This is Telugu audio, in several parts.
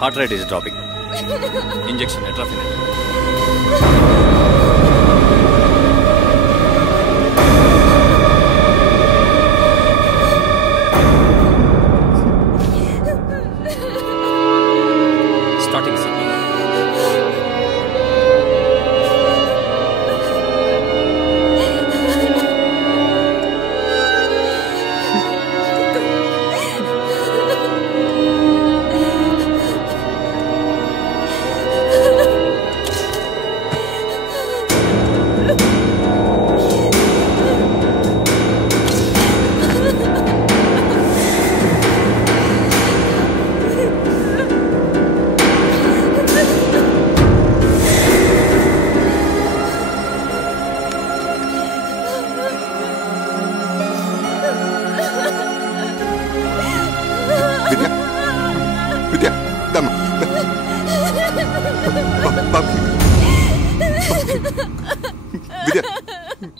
Heart rate is dropping. Injection atrafenib. Starting CPR.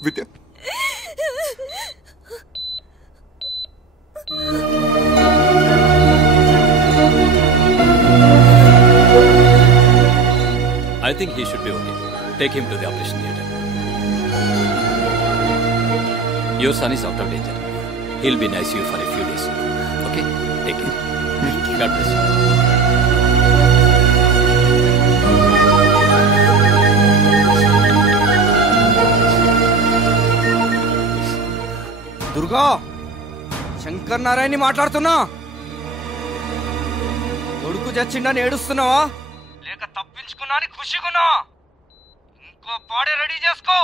Vidya. I think he should be okay. Take him to the operation theatre. Your son is out of danger. He'll be in ICU for a few days. Okay? Take care. Thank you. God bless you. Durga Shankar నారాయణని మాట్లాడుతున్నా. కొడుకు చచ్చిండని ఏడుస్తున్నావా లేక తప్పించుకున్నా అని ఖుషిగున్నా? ఇంకో పాడే రెడీ చేసుకో.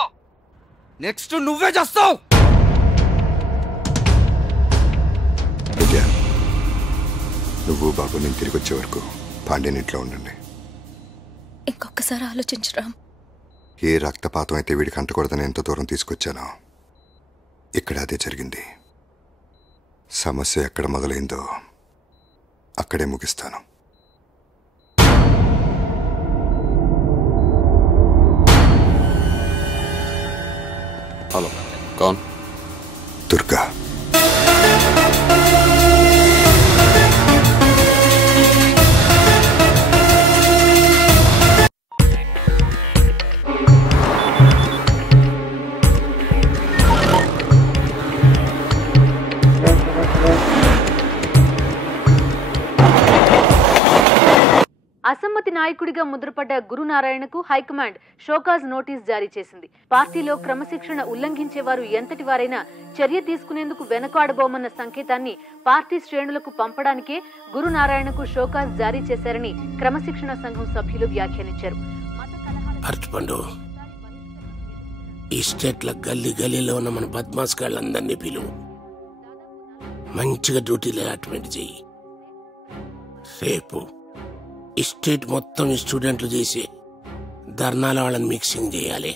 నెక్స్ట్ నువ్వే చేస్తావు. నువ్వు బాబు నేను తిరిగి వచ్చే వరకు పాండ్యన్ ఇంట్లో ఉండండి. ఇంకొకసారి ఆలోచించరా. ఏ రక్తపాతం అయితే వీడికి అంటకూడదని ఎంత దూరం తీసుకొచ్చానో ఇక్కడ అదే జరిగింది. సమస్య ఎక్కడ మొదలైందో అక్కడే ముగిస్తాను. హలో, కౌన్? దుర్గా. అసమ్మతి నాయకుడిగా ముద్రపడ్డ గురునారాయణకు హైకమాండ్ షోకాజ్ నోటీస్ జారీ చేసింది. పార్టీలో క్రమశిక్షణ ఉల్లంఘించేవారు ఎంతటి వారైనా చర్య తీసుకునేందుకు వెనకాడబోమన్న సంకేతాన్ని పార్టీ శ్రేణులకు పంపడానికే గురునారాయణకు షోకాజ్ జారీ చేశారని క్రమశిక్షణ సంఘం సభ్యులు వ్యాఖ్యానించారు. ఈ స్టేట్ల గల్లీ గల్లీలో ఉన్న మన బద్మాస్ గాళ్ళందరినీ పిలువు. మంచిగా డ్యూటీలు అలాట్మెంట్ చెయ్యి. రేపు ఈ స్టేట్ మొత్తం ఈ స్టూడెంట్లు చేసి ధర్నాల వాళ్ళని మిక్సింగ్ చేయాలి.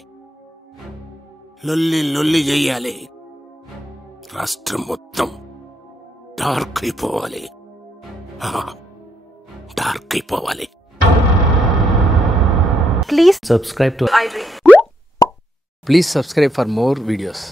లొల్లి లొల్లి చెయ్యాలి. రాష్ట్రం మొత్తం డార్క్ అయిపోవాలి. డార్క్ అయిపోవాలి. Please subscribe to iDream. Please subscribe for more videos.